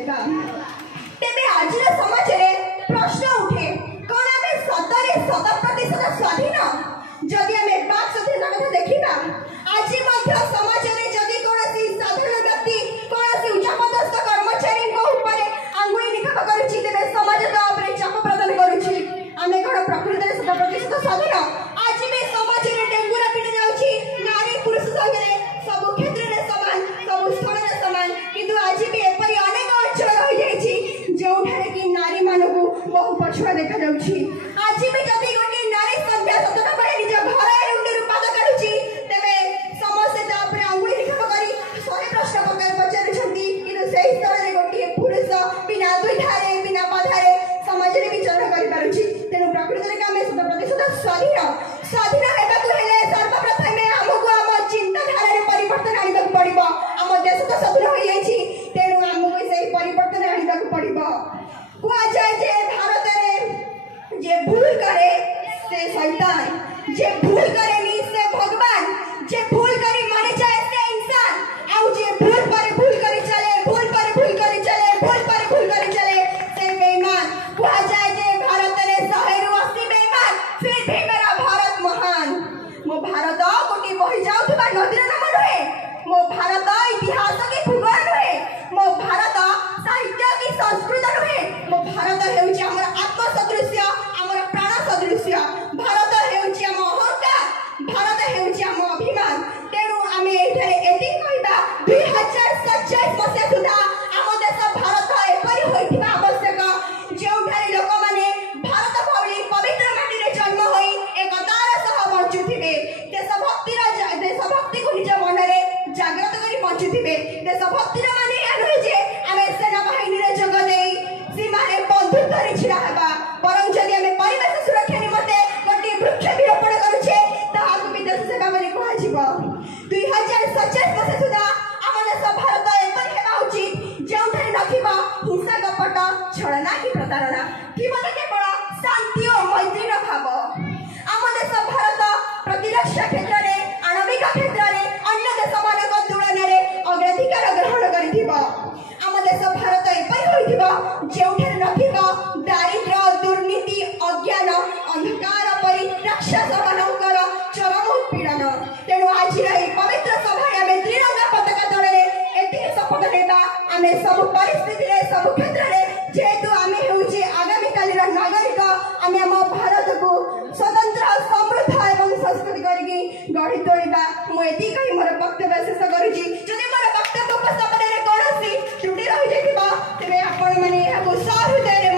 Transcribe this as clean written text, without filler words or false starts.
हेबा तेबे आजिर समाज रे प्रश्न उठे कोन आमे सतरे 100% स्वाधीन जदि आमे बात स्वाधीनता कथा देखिबा आज मध्य समाज रे जदि कोनसी साधारण व्यक्ति कोनसी उच्चपदस्थ कर्मचारी को ऊपर आंगुली निखाप करूची तेबे समाज ता ऊपर चाप प्रदान करूची आमे कोन प्रकृति रे 100% स्वाधीन आज भी समाज रे डेंगुरा पिट जाउची नारी पुरुष संगे सब क्षेत्र रे समान सब स्थल रे समान किंतु आज भी एपरि अनेक अंचल रहि जाइछि जोठारे कि नारी मानकु बहु पछुआ देखा जाउछि आज भी जदि गोटे नारी संध्या सतटा बळे निज घर रे उंडीरु पाद काढुछि तेबे समस्त ता ऊपर अंगुली निखाप करी सहे प्रश्न पचारुछंती किंतु सेही स्थल रे गोटे पुरुष बिना दुइठारे बिना बाधारे समाज रे विचरण करि पारुछि तेनु प्रकृति रे कामे 100% स्वाधीन हेबाकु हेले सर्वप्रथम हमकु हम चिंताधारा रे परिवर्तन आनिबाकु पड़िबो हम देश तो स्वाधीन होई जाइछि तेनु हमकु सेही परिवर्तन आनिबाकु पड़िबो कुआ जाय जे भारत रे जे भूल करे से शैतान जे भूल करे नी से भगवान जे भूल करी मर जाए से इंसान आउ जे भूल करी चले भूल करी चले भूल करी चले से बेईमान कुआ जाय जे भारत रे 180 बेईमान फिर भी मेरा भारत महान मो भारत कोटी बहि जाउथबा नदीर नाम नहे मो भारत इतिहास की भूगोल नहे मो भारत साहित्य की संस्कृत नहे मो भारत हेउची हमर आत्म सदृश्य हमर प्राण सदृश्य भारत हेउची हम अहंकार भारत हेउची हम अभिमान तेनु आमे एठारे एति कहिबा 2047 मसिया सुधा हम देश भारत एपरि होइथिबा आवश्यक जेउठारे लोक माने भारत भଳି पवित्र माटी रे जन्म होई एकतार सह बंचुथिबे देशभक्ति को निज मन रे जागृत करी बंचुथिबे देशभक्ति रे माने या नहे जे आमे सेना बाहिनी रे जोग देई सीमा रे बंधुत्व रे छिड़ा हेबा परम जदि आमे परिवेश सुरक्षा निमते गोटे वृक्ष विरोपण करूछे ताहाकु विदेश सेवा बोली कहै छिबो 2047 मसिया सुधा हम देश भारत एपरि हेबा उचित जेउठारे नथिबा हिंसा कपट छलना कि प्रतारणा थिबा केवल शांति और मैत्री भाव आम देश भारत प्रतिरक्षा क्षेत्र में आणविक क्षेत्र में अन्य देश मानक तुलन में अग्राधिकार ग्रहण करिथिबो आम देश भारत एपरि होइथिबो जेउठारे नथिबो दारिद्र्य दुर्नीति अज्ञान अंधकार परि राक्षस मानकर चरम उत्पीड़न तेणु आज पवित्र सभा आमे त्रिरंगा पताका तले एति शपथ लेबा आमे सब परिस्थिति रे सब क्षेत्र रे जेतु आमे हेउची आगामी कालीर नागरिक आमे हम भारत को स्वतंत्र समृद्ध एवं संस्कृति करके गढ़ी तोड़िबा मु एति कहि मोर वक्तव्य शेष करूची जदि मोर वक्तव्य उपस्थापन रे कोनोसी त्रुटि रहि जाइबा तबे आपण माने एहाको सहृदय